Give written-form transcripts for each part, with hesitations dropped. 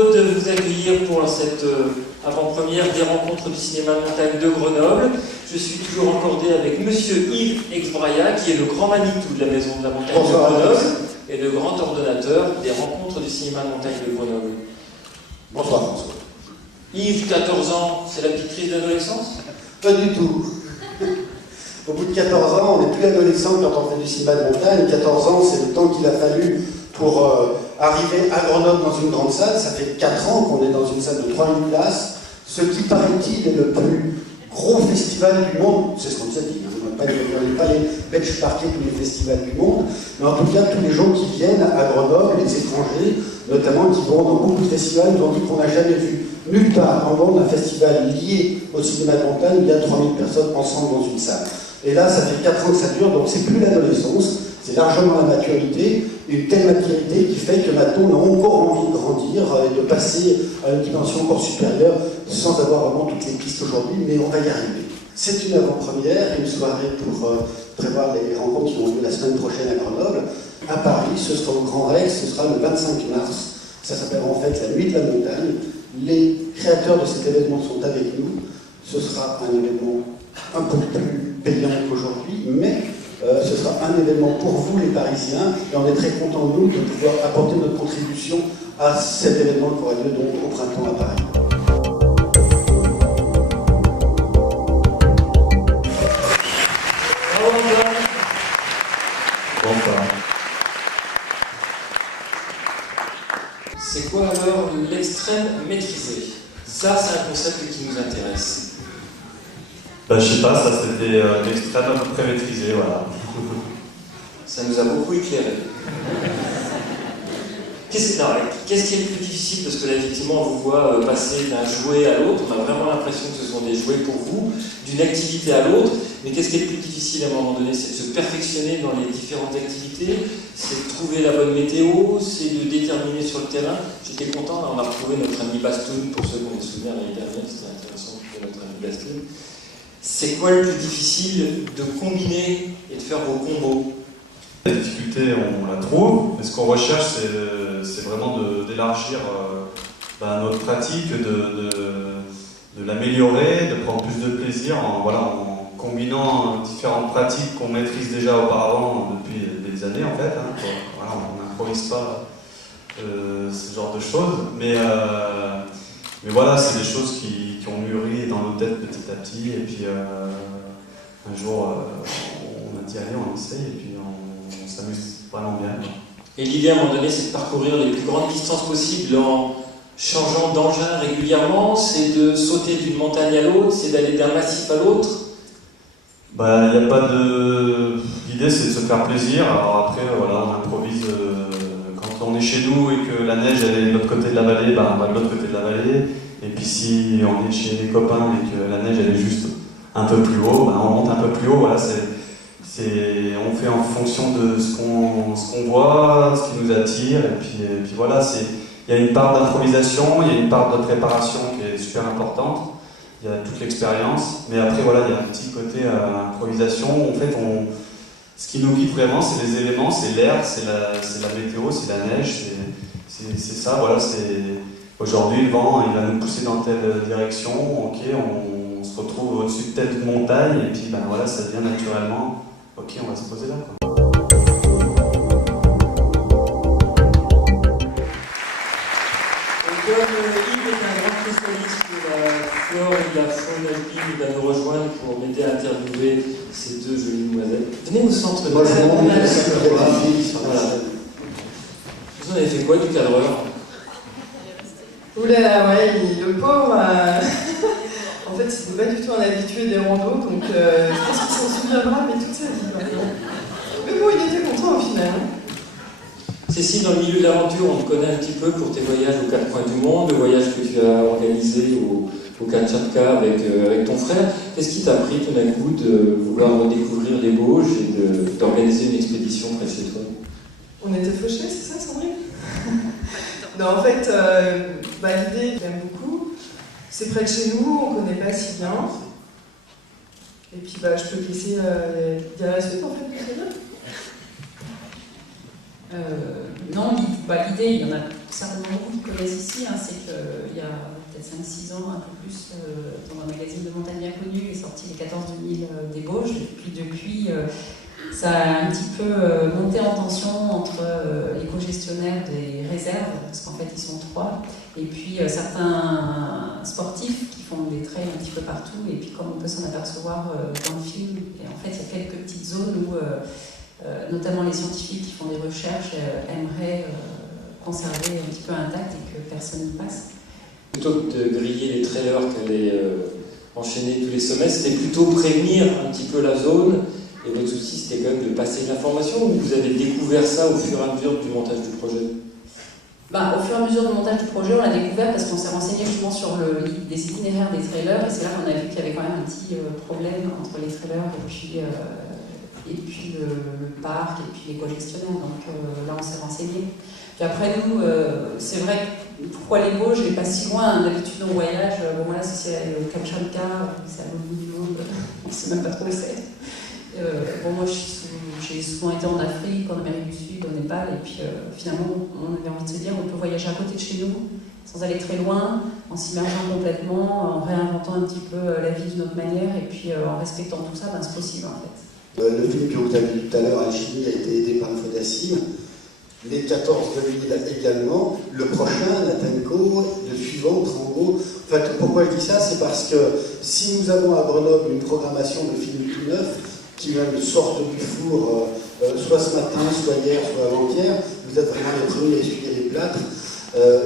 heureux de vous accueillir pour cette avant-première des rencontres du cinéma de montagne de Grenoble. Je suis toujours encordé avec Monsieur Yves Exbraya, qui est le grand Manitou de la Maison de la Montagne de Grenoble et le grand ordonnateur des rencontres du cinéma de montagne de Grenoble. Bonsoir François. Yves, 14 ans, c'est la petite crise d'adolescence? Pas du tout. Au bout de 14 ans, on n'est plus adolescent quand on fait du cinéma de montagne. 14 ans, c'est le temps qu'il a fallu pour arriver à Grenoble dans une grande salle. Ça fait 4 ans qu'on est dans une salle de 3000 places. Ce qui, paraît-il, est le plus gros festival du monde. C'est ce qu'on nous a dit. On n'est pas les benchmarkés tous les festivals du monde. Mais en tout cas, tous les gens qui viennent à Grenoble, les étrangers, notamment qui vont dans beaucoup de festivals, nous ont dit qu'on n'a jamais vu nulle part en monde un festival lié au cinéma de montagne. Il y a 3000 personnes ensemble dans une salle. Et là, ça fait 4 ans que ça dure, donc c'est plus l'adolescence, c'est largement la maturité, une telle maturité qui fait que maintenant on a encore envie de grandir et de passer à une dimension encore supérieure sans avoir vraiment toutes les pistes aujourd'hui, mais on va y arriver. C'est une avant-première, une soirée pour prévoir les rencontres qui ont lieu la semaine prochaine à Grenoble. À Paris, ce sera au Grand Rex, ce sera le 25 mars. Ça s'appelle en fait la Nuit de la Montagne. Les créateurs de cet événement sont avec nous. Ce sera un événement un peu plus payant qu'aujourd'hui, mais ce sera un événement pour vous les Parisiens, et on est très contents nous de pouvoir apporter notre contribution à cet événement qui aura lieu donc au printemps à Paris. Bonsoir. C'est quoi alors l'extrême maîtrisé? Ça, c'est un concept qui nous intéresse. Je sais pas, ça c'était l'extrême à peu près maîtrisé, voilà. Ça nous a beaucoup éclairé. Qu'est-ce qui est le plus difficile? Parce que là, effectivement, on vous voit passer d'un jouet à l'autre. On a vraiment l'impression que ce sont des jouets pour vous, d'une activité à l'autre. Mais qu'est-ce qui est le plus difficile à un moment donné? C'est de se perfectionner dans les différentes activités, c'est de trouver la bonne météo, c'est de déterminer sur le terrain. J'étais content, là, on a retrouvé notre ami Bastoun, pour ceux qu'on se souvient l'année dernière, c'était intéressant de notre ami Bastoun. C'est quoi le plus difficile de combiner et de faire vos combos? La difficulté, on la trouve, mais ce qu'on recherche, c'est vraiment d'élargir notre pratique, de l'améliorer, de prendre plus de plaisir en combinant différentes pratiques qu'on maîtrise déjà auparavant depuis des années en fait. On n'improvise pas ce genre de choses, mais voilà, c'est des choses qui ont mûri dans nos têtes petit à petit, et puis un jour on a dit allez, on essaye, et puis on s'amuse vraiment bien. Et l'idée à un moment donné, c'est de parcourir les plus grandes distances possibles en changeant d'engin régulièrement, c'est de sauter d'une montagne à l'autre, c'est d'aller d'un massif à l'autre. Il n'y a pas de... L'idée, c'est de se faire plaisir. Alors après, voilà, on improvise. Quand on est chez nous et que la neige elle est de l'autre côté de la vallée, on va de l'autre côté de la vallée. Et puis si on est chez les copains et que la neige elle est juste un peu plus haut, on monte un peu plus haut. Voilà, on fait en fonction de ce qu'on voit, ce qui nous attire. Et puis voilà, il y a une part d'improvisation, il y a une part de préparation qui est super importante. Il y a toute l'expérience, mais après voilà, il y a un petit côté improvisation. En fait, ce qui nous guide vraiment, c'est les éléments, c'est l'air, c'est la météo, c'est la neige, c'est ça. Voilà, aujourd'hui le vent, il va nous pousser dans telle direction. Ok, on se retrouve au-dessus de telle montagne, et puis voilà, ça vient naturellement. Ok, on va se poser là, quoi. Yves est un grand spécialiste de la flore et de la faune alpine, il va nous rejoindre pour m'aider à interviewer ces deux jolies demoiselles. Venez au centre de la Voilà. Vous en avez fait quoi du cadreur? Oulala, ouais, le pauvre, en fait, c'était pas du tout un habitué des randos, donc je pense qu'il s'en souviendra, mais toute sa vie. Mais bon, il était content au final. Cécile, dans le milieu de l'aventure, on te connaît un petit peu pour tes voyages aux quatre coins du monde, le voyage que tu as organisé au Kamtchatka avec ton frère. Qu'est-ce qui t'a pris tout d'un coup de vouloir redécouvrir les Bauges et d'organiser une expédition près de chez toi? On était fauchés, c'est ça, Sandrine? Non, en fait, l'idée, j'aime beaucoup. C'est près de chez nous, on connaît pas si bien. Et puis, je peux te laisser dire la suite, en fait, Non, l'idée, il y en a certainement beaucoup qui connaissent ici, hein, c'est qu'il y a peut-être 5-6 ans, un peu plus, dans un magazine de montagne bien connu, est sorti les 14 000 débauches. Et puis depuis, ça a un petit peu monté en tension entre les co-gestionnaires des réserves, parce qu'en fait ils sont 3, et puis certains sportifs qui font des trails un petit peu partout, et puis comme on peut s'en apercevoir dans le film, et en fait il y a quelques petites zones où notamment les scientifiques qui font des recherches aimeraient conserver un petit peu intact et que personne n'y passe. Plutôt que de griller les trailers qu'elle est enchaîner tous les sommets, c'était plutôt prévenir un petit peu la zone. Et votre souci, c'était quand même de passer l'information, ou vous avez découvert ça au fur et à mesure du montage du projet? Au fur et à mesure du montage du projet, on l'a découvert parce qu'on s'est renseigné justement sur des itinéraires des trailers, et c'est là qu'on a vu qu'il y avait quand même un petit problème entre les trailers et puis le parc, et puis les co-gestionnaires. Donc là, on s'est renseigné. Puis après, nous, c'est vrai que pourquoi les Vosges, je vais pas si loin. D'habitude, on voyage. Bon, voilà, si c'est Kamchatka, c'est à l'autre bout du monde, on ne sait même pas trop où c'est. Moi, j'ai souvent été en Afrique, en Amérique du Sud, au Népal, et puis finalement, on avait envie de se dire on peut voyager à côté de chez nous, sans aller très loin, en s'immergeant complètement, en réinventant un petit peu la vie d'une autre manière, et puis en respectant tout ça, c'est possible en fait. Le film que vous avez vu tout à l'heure, Alchimie, a été aidé par le FODACIM. Les 14 2000 également. Le prochain, Natenco, le suivant, Trango. En fait, pourquoi je dis ça? C'est parce que si nous avons à Grenoble une programmation de films tout neufs, qui même sortent du four, soit ce matin, soit hier, soit avant-hier, vous êtes vraiment les premiers à essuyer les plâtres.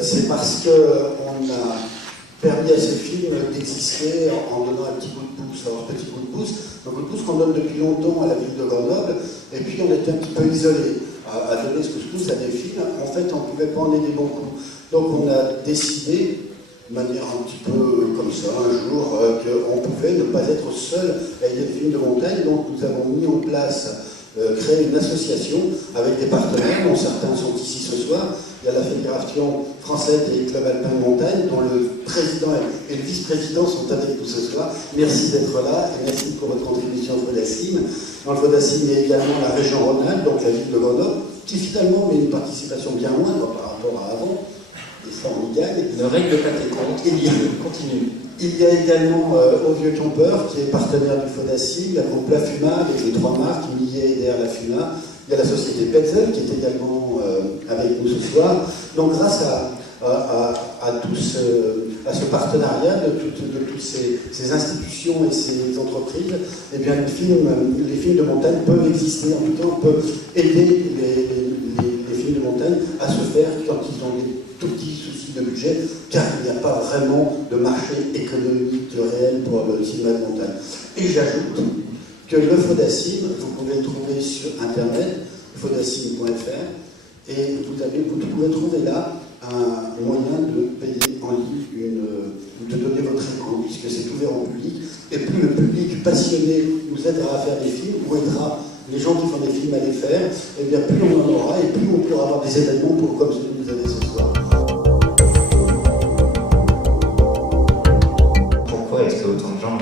C'est parce qu'on a permis à ce film d'exister en donnant un petit coup de pouce. Alors, petit coup de pouce qu'on donne depuis longtemps à la ville de Grenoble, et puis on était un petit peu isolé à donner ce coup de pouce à des films. En fait, on ne pouvait pas en aider beaucoup. Donc on a décidé, de manière un petit peu comme ça, un jour, qu'on pouvait ne pas être seul à aider des films de montagne. Donc nous avons mis en place, créé une association avec des partenaires, dont certains sont ici ce soir. Il y a la Fédération française des clubs alpins de montagne, dont le président et le vice-président sont avec nous ce soir. Merci d'être là et merci pour votre contribution au FODACIM. Dans le FODACIM, il y a également la région Rhône-Alpes, donc la ville de Grenoble, qui finalement met une participation bien moindre par rapport à avant. Et ça, on y gagne. Ne règle pas tes comptes, continue. Il y a également Au Vieux Campeur, qui est partenaire du FODACIM, la groupe La Fuma, avec les 3 marques, Millet, EDR, La Fuma. Il y a la société Petzel, qui est également avec nous ce soir. Donc grâce à ce partenariat de toutes ces institutions et ces entreprises, eh bien, les films de montagne peuvent exister. En tout cas, on peut aider les films de montagne à se faire quand ils ont des tout petits soucis de budget, car il n'y a pas vraiment de marché économique réel pour le cinéma de montagne. Et j'ajoute que le FODACIM, vous pouvez le trouver sur internet, fodacim.fr, et vous pouvez trouver là un moyen de payer en ligne de donner votre écran, puisque c'est ouvert au public, et plus le public passionné nous aidera à faire des films, ou aidera les gens qui font des films à les faire, et bien plus on en aura, et plus on pourra avoir des événements comme celui que vous avez ce soir. Pourquoi est-ce que autant de gens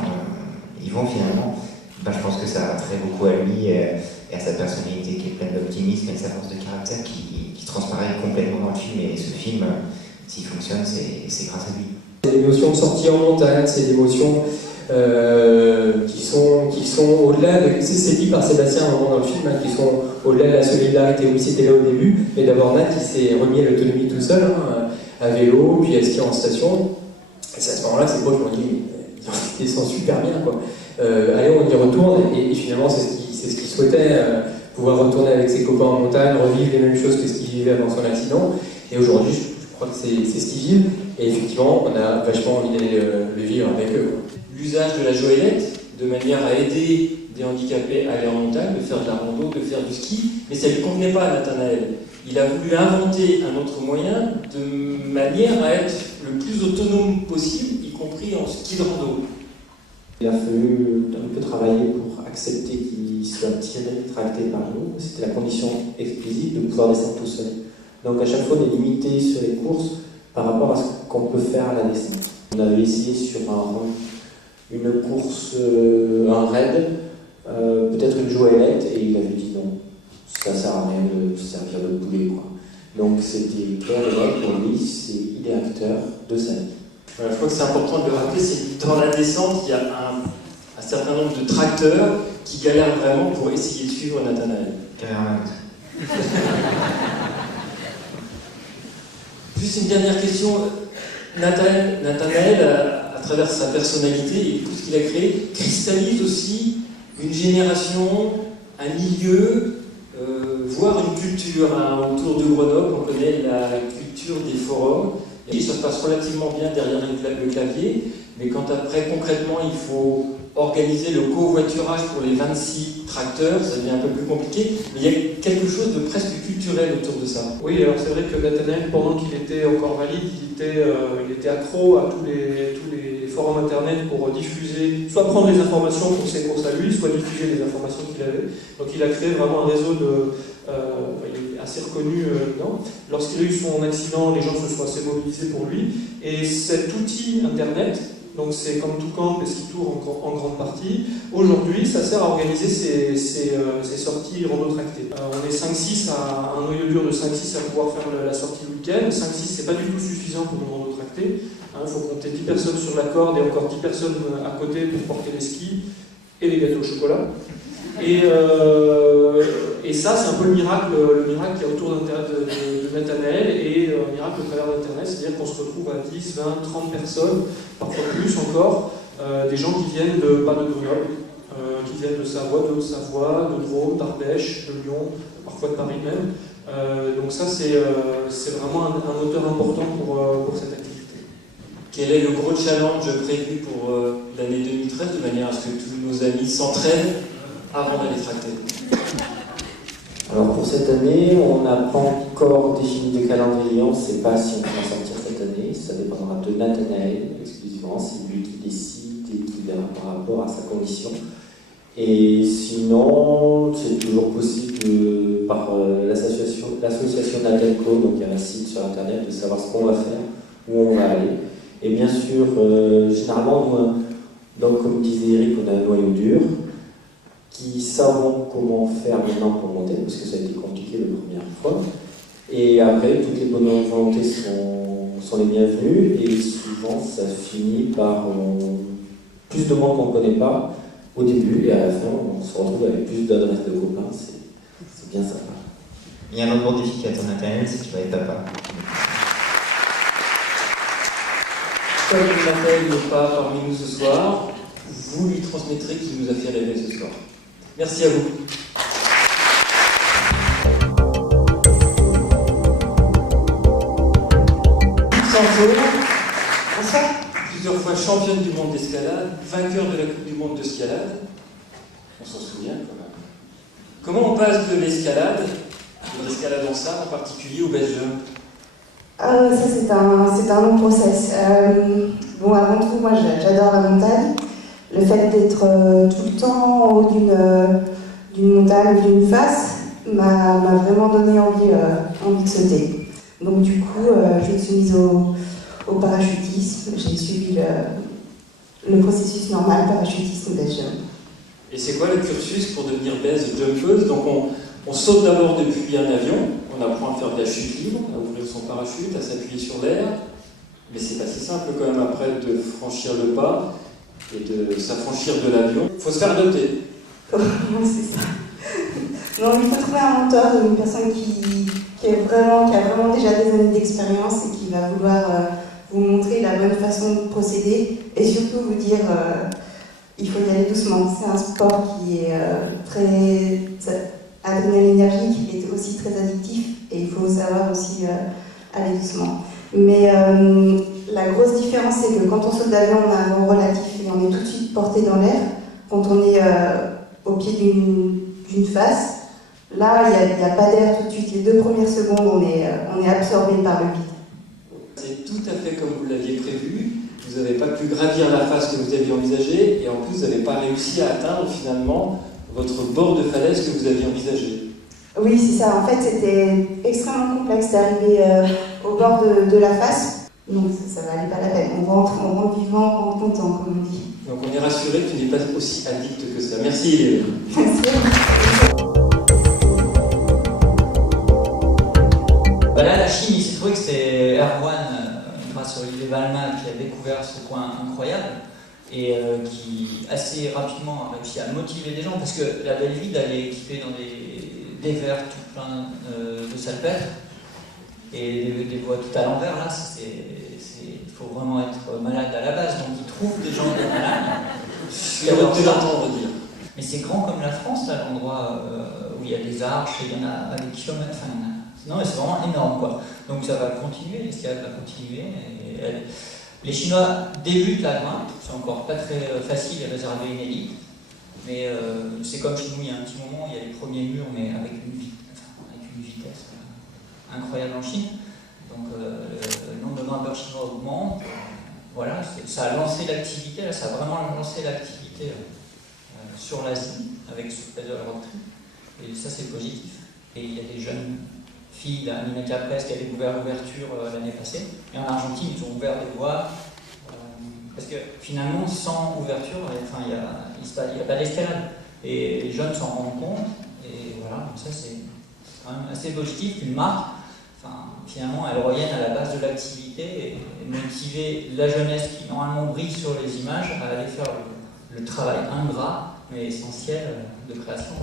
y vont finalement? Je pense que ça a trait beaucoup à lui et à sa personnalité qui est pleine d'optimisme et de sa force de caractère qui transparaît complètement dans le film. Et ce film, s'il fonctionne, c'est grâce à lui. C'est l'émotion de sortie en montagne, c'est l'émotion qui sont au-delà de... C'est dit par Sébastien à un moment dans le film, qui sont au-delà de la solidarité. Oui, c'était là au début, mais d'abord Nat qui s'est remis à l'autonomie tout seul, à vélo, puis à skier en station. Et c'est à ce moment-là que c'est beau, je me dis, il sent super bien, quoi. Allez, on y retourne, et finalement, c'est ce qu'il souhaitait, pouvoir retourner avec ses copains en montagne, revivre les mêmes choses que ce qu'il vivait avant son accident. Et aujourd'hui, je crois que c'est ce qu'ils vivent, et effectivement, on a vachement envie d'aller le vivre avec eux. L'usage de la joëlette, de manière à aider des handicapés à aller en montagne, de faire de la rando, de faire du ski, mais ça ne lui convenait pas à Nathanaël. Il a voulu inventer un autre moyen de manière à être le plus autonome possible, y compris en ski de rando. Il a fallu un peu travailler pour accepter qu'il soit tiré, tracté par nous. C'était la condition exclusive de pouvoir descendre tout seul. Donc à chaque fois, on est limité sur les courses par rapport à ce qu'on peut faire à la descente. On avait essayé sur une course, un raid, peut-être une joëlette, et il avait dit non, ça sert à rien de servir de boulet, quoi. Donc c'était clair et net pour lui, il est acteur de sa vie. Voilà, je crois que c'est important de le rappeler, c'est que dans la descente, il y a un certain nombre de tracteurs qui galèrent vraiment pour essayer de suivre Nathanaël. Juste une dernière question. Nathanaël, à travers sa personnalité et tout ce qu'il a créé, cristallise aussi une génération, un milieu, voire une culture. Autour de Grenoble, on connaît la culture des forums. Et ça se passe relativement bien derrière le clavier, mais quand après, concrètement, il faut organiser le covoiturage pour les 26 tracteurs, ça devient un peu plus compliqué, mais il y a quelque chose de presque culturel autour de ça. Oui, alors c'est vrai que Nathanaël, pendant qu'il était encore valide, il était accro à tous les forums internet pour diffuser, soit prendre les informations pour ses courses à lui, soit diffuser les informations qu'il avait. Donc il a créé vraiment un réseau il est assez reconnu dedans. Lorsqu'il a eu son accident, les gens se sont assez mobilisés pour lui. Et cet outil internet, donc c'est comme tout camp, parce qu'il tourne en grande partie, aujourd'hui ça sert à organiser ses sorties rando-tractées. On est 5-6 à un noyau dur de 5-6 à pouvoir faire la sortie le week-end. 5-6 c'est pas du tout suffisant pour une rando-tractée. Il faut compter 10 personnes sur la corde et encore 10 personnes à côté pour porter les skis et les gâteaux au chocolat. Et ça, c'est un peu le miracle qu'il y a autour de Nathanaël et un miracle au travers d'Internet, c'est-à-dire qu'on se retrouve à 10, 20, 30 personnes, parfois plus encore, des gens qui viennent pas de Grenoble, qui viennent de Savoie, de Haute-Savoie, de Drôme, d'Ardèche, de Lyon, parfois de Paris même. Donc ça, c'est vraiment un moteur important pour cette activité. Quel est le gros challenge prévu pour l'année 2013, de manière à ce que tous nos amis s'entraînent avant d'aller tracter? Alors pour cette année, on n'a pas encore défini de calendrier, on ne sait pas si on va sortir cette année, ça dépendra de Nathanaël exclusivement, c'est lui qui décide et qui verra par rapport à sa condition. Et sinon, c'est toujours possible par l'association Natalco, donc il y a un site sur internet, de savoir ce qu'on va faire, où on va aller. Et bien sûr, généralement, donc, comme disait Eric, on a un noyau dur, qui savent comment faire maintenant pour monter, parce que ça a été compliqué la première fois. Et après, toutes les bonnes volontés sont les bienvenues, et souvent ça finit par plus de monde qu'on ne connaît pas au début, et à la fin, on se retrouve avec plus d'adresses de copains, c'est bien sympa. Il y a un autre bon défi qui attend Nathanaël, c'est qu'il va être papa. Comme Nathanaël n'est pas parmi nous ce soir, vous lui transmettrez qu'il nous a fait rêver ce soir. Merci à vous. Santo, plusieurs fois championne du monde d'escalade, vainqueur de la Coupe du monde d'escalade. On s'en souvient quand même. Comment on passe de l'escalade, de l'escalade en salle en particulier, au base jump? Ça c'est un long process. Bon, avant tout, moi j'adore la montagne. Le fait d'être tout le temps en haut d'une montagne ou d'une face m'a vraiment donné envie de sauter. Donc du coup, je me suis mise au parachutisme. J'ai suivi le processus normal, parachutisme, base jump. Et c'est quoi le cursus pour devenir base jumpeuse? Donc on saute d'abord depuis un avion, on apprend à faire de la chute libre, à ouvrir son parachute, à s'appuyer sur l'air. Mais c'est pas si simple quand même après de franchir le pas et de s'affranchir de l'avion. Il faut se faire adopter. C'est ça. Non, il faut trouver un mentor, une personne qui a vraiment déjà des années d'expérience et qui va vouloir vous montrer la bonne façon de procéder et surtout vous dire il faut y aller doucement. C'est un sport qui est à donner l'énergie, qui est aussi très addictif et il faut savoir aussi aller doucement. Mais la grosse différence, c'est que quand on saute d'avion, on a un vent relatif et on est tout de suite porté dans l'air. Quand on est au pied d'une face, là, il n'y a pas d'air tout de suite. Les 2 premières secondes, on est absorbé par le vide. C'est tout à fait comme vous l'aviez prévu. Vous n'avez pas pu gravir la face que vous aviez envisagée et en plus, vous n'avez pas réussi à atteindre finalement votre bord de falaise que vous aviez envisagé. Oui, c'est ça. En fait, c'était extrêmement complexe d'arriver au bord de la face. Donc, ça valait pas la peine. On rentre vivant, on rentre content, comme on dit. Donc, on est rassuré que tu n'es pas aussi addict que ça. Merci. Merci. Voilà, Chine, il s'est trouvé que c'était Erwan, grâce à Olivier Valma, qui a découvert ce coin incroyable et qui assez rapidement a réussi à motiver des gens, parce que la belle ville, elle est équipée dans des verres tout plein de salpêtres et des voies tout à l'envers. Là, il faut vraiment être malade à la base, donc ils trouvent des gens malades. Je suis heureux de l'entendre dire. Mais c'est grand comme la France, là, l'endroit où il y a des arches, il y en a à des kilomètres, enfin, il y en a. Non, mais c'est vraiment énorme, quoi. Donc ça va continuer, l'escalade va continuer. Les Chinois débutent la grimpe, c'est encore pas très facile et réservé à une élite. Mais c'est comme chez nous, il y a un petit moment, il y a les premiers murs, mais avec une vitesse incroyable en Chine. Donc le nombre de grimpeurs chinois augmente. Voilà, ça a lancé l'activité, là, ça a vraiment lancé l'activité sur l'Asie, avec ce fait de la road trip. Et ça, c'est positif. Et il y a des jeunes filles, là, Nina Capres, qui avait ouvert l'ouverture l'année passée. Et en Argentine, ils ont ouvert des voies. Parce que finalement, sans ouverture, enfin, il n'y a pas d'escalade. Et les jeunes s'en rendent compte. Et voilà, donc ça, c'est quand même assez positif. Une marque, enfin, finalement, elle revienne à la base de l'activité et motiver la jeunesse qui, normalement, brille sur les images à aller faire le travail ingrat, mais essentiel de création.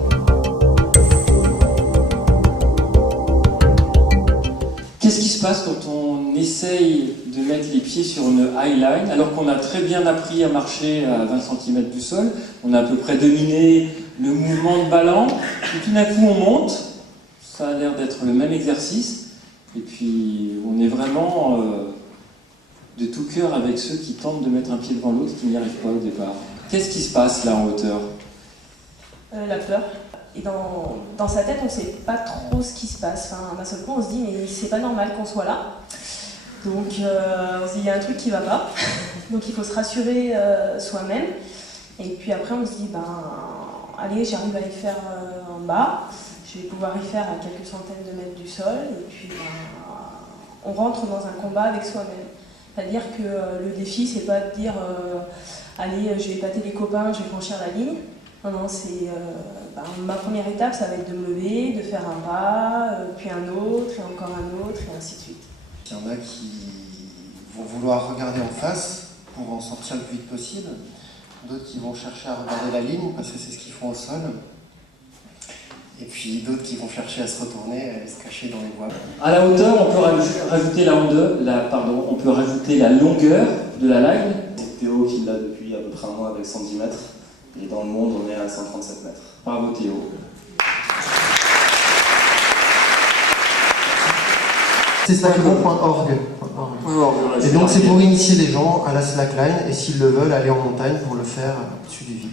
Qu'est-ce qui se passe quand on essaye de mettre les pieds sur une highline alors qu'on a très bien appris à marcher à 20 cm du sol, on a à peu près dominé le mouvement de ballon, et tout d'un coup on monte, ça a l'air d'être le même exercice, et puis on est vraiment de tout cœur avec ceux qui tentent de mettre un pied devant l'autre qui n'y arrivent pas au départ. Qu'est-ce qui se passe là en hauteur? La peur. Et dans sa tête, on ne sait pas trop ce qui se passe. Enfin, d'un seul coup, on se dit, mais c'est pas normal qu'on soit là. Donc, on se dit, il y a un truc qui va pas. Donc, il faut se rassurer soi-même. Et puis après, on se dit, allez, j'arrive à y faire en bas. Je vais pouvoir y faire à quelques centaines de mètres du sol. Et puis, on rentre dans un combat avec soi-même. C'est-à-dire que le défi, c'est pas de dire, allez, je vais épater les copains, je vais franchir la ligne. Non, c'est ma première étape, ça va être de me lever, de faire un pas, puis un autre, et encore un autre, et ainsi de suite. Il y en a qui vont vouloir regarder en face pour en sortir le plus vite possible. D'autres qui vont chercher à regarder la ligne parce que c'est ce qu'ils font au sol. Et puis d'autres qui vont chercher à se retourner, à aller se cacher dans les bois. À la hauteur, on peut rajouter on peut rajouter la longueur de la line. C'est Théo qui l'a depuis à peu près un mois avec 110 mètres. Et dans le monde, on est à 137 mètres. Bravo Théo. C'est slackline.org. Et donc c'est pour initier les gens à la slackline et s'ils le veulent, aller en montagne pour le faire au-dessus du vide.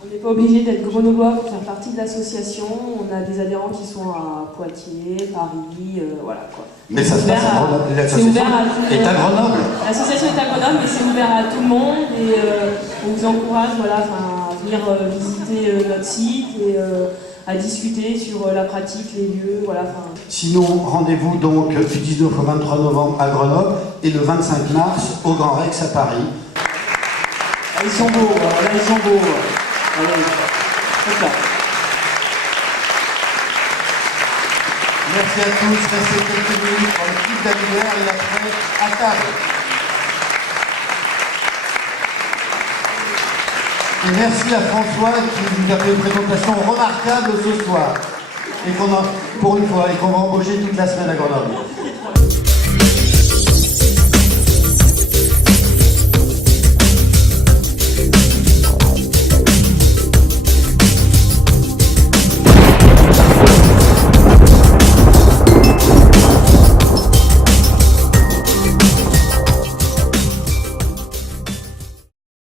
On n'est pas obligé d'être grenoblois pour faire partie de l'association. On a des adhérents qui sont à Poitiers, Paris, voilà quoi. Mais ça se passe à Grenoble. L'association est à Grenoble. L'association est à Grenoble, mais c'est ouvert à tout le monde et on vous encourage à venir visiter notre site et à discuter sur la pratique, les lieux, voilà. Sinon, rendez-vous donc du 19 au 23 novembre à Grenoble et le 25 mars au Grand Rex à Paris. Ah, ils sont beaux, là ils sont beaux. Allez, c'est ça. Merci à tous, restez quelques minutes pour le clip d'anniversaire et après à table. Et merci à François qui nous a fait une présentation remarquable ce soir. Et pour une fois, et qu'on va embaucher toute la semaine à Grenoble.